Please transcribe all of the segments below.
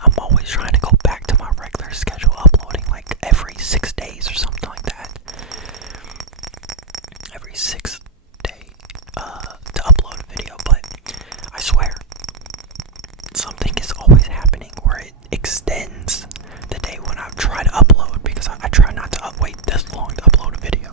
I'm always trying to go back to my regular schedule, uploading like every 6 days or something like that. Every 6 day to upload a video, but I swear something is always happening where it extends the day when I try to upload, because I try not to wait this long to upload a video.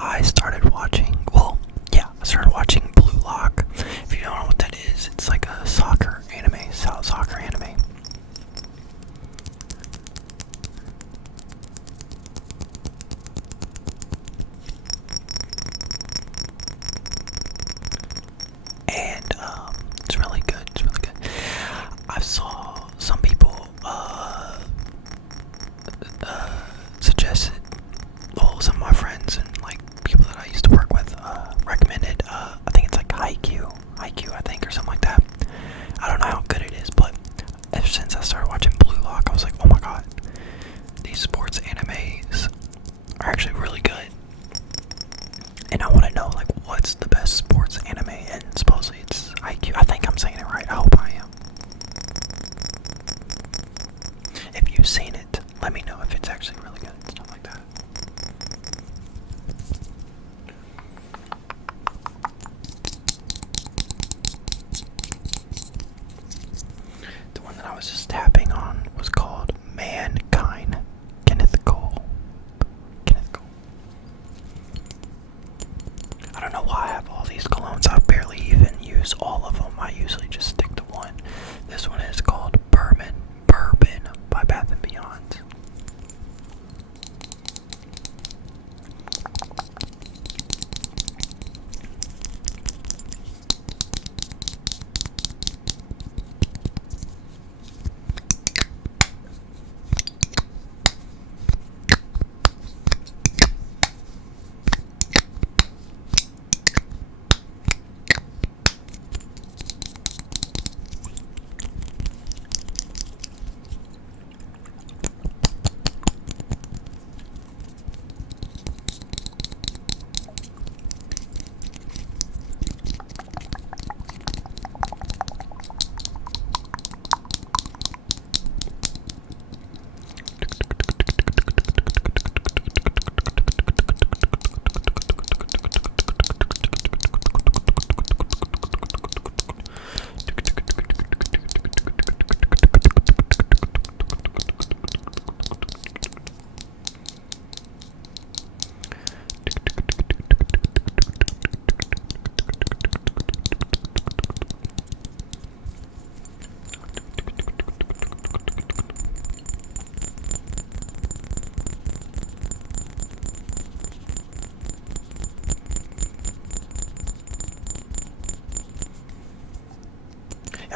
I started watching Blue Lock. If you don't know what that is, it's like a soccer anime. And it's really good. I saw some people suggested, well, some of my friends and like people that I used to work with recommended, I think it's like IQ, I think, or something like that. I don't know how good it is, but ever since I started watching Blue Lock, I was like, oh my god, these sports animes are actually really good. And I want to know, like, what's the best sports anime, and supposedly it's IQ. I think I'm saying it right. I hope I am. If you've seen it, let me know if it's actually really good and stuff like that. The one that I was just tapping on was called Mankind. Kenneth Cole.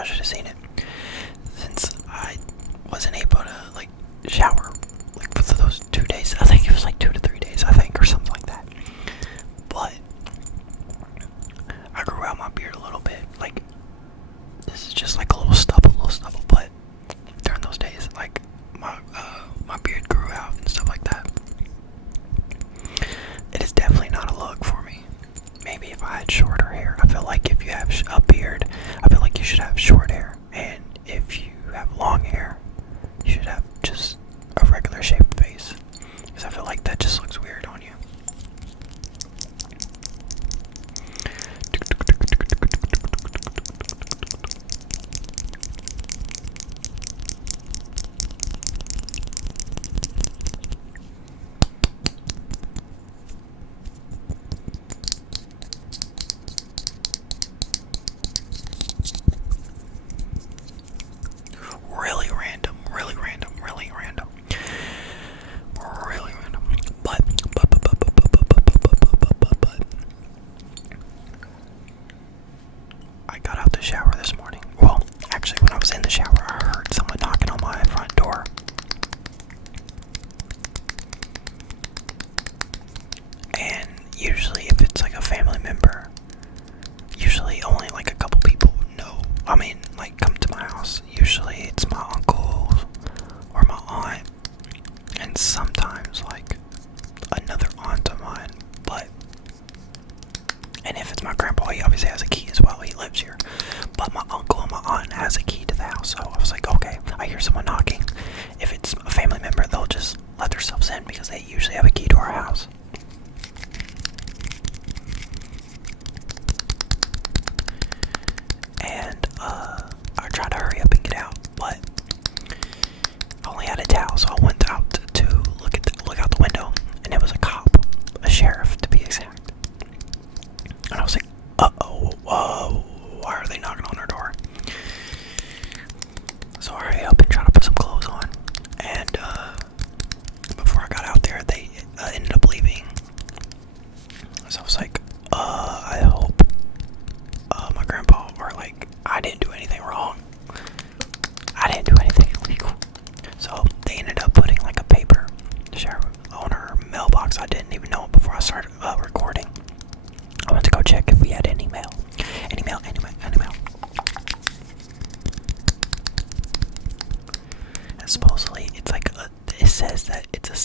Y'all should have seen it. Since I wasn't able to like shower like for those 2 days. I think it was like 2 to 3 days, I think, or something like that. But I grew out my beard a little bit. Like this is just like a little stubble, but during those days, like my beard grew out and stuff like that. It is definitely not a look for me. Maybe if I had shorter hair. I feel like if you have a beard, I feel like you should have short hair. And if you have long hair, you should have just a regular shaped face. Because I feel like that just looks weird on you. Really random, really random, really random. Really random. But I got out the shower this morning. Well, actually when I was in the shower I heard someone knocking on my front door. And usually if it's like a family member, usually only like a couple people know. I mean, like come to my house. Usually it's my uncle or my aunt, and sometimes like another aunt of mine. And if it's my grandpa, he obviously has a key as well. He lives here. But my uncle and my aunt has a key to the house. So I was like, okay, I hear someone knocking. If it's a family member, they'll just let themselves in because they usually have a key to our house. And I tried to hurry up and get out, but I only had a towel, so I went out to look out the window, and it was a cop, a sheriff to be exact. And I was like, whoa, why are they knocking on our door? So I hurry up and try to put some clothes on. And before I got out there, they ended up leaving. So I was like, I hope my grandpa, or like, I didn't do anything wrong. I didn't do anything illegal. So they ended up putting like a paper sheriff on her mailbox. I didn't even know it before I started recording. I went to go check if we had any mail. Any mail. And supposedly it's like it says that it's a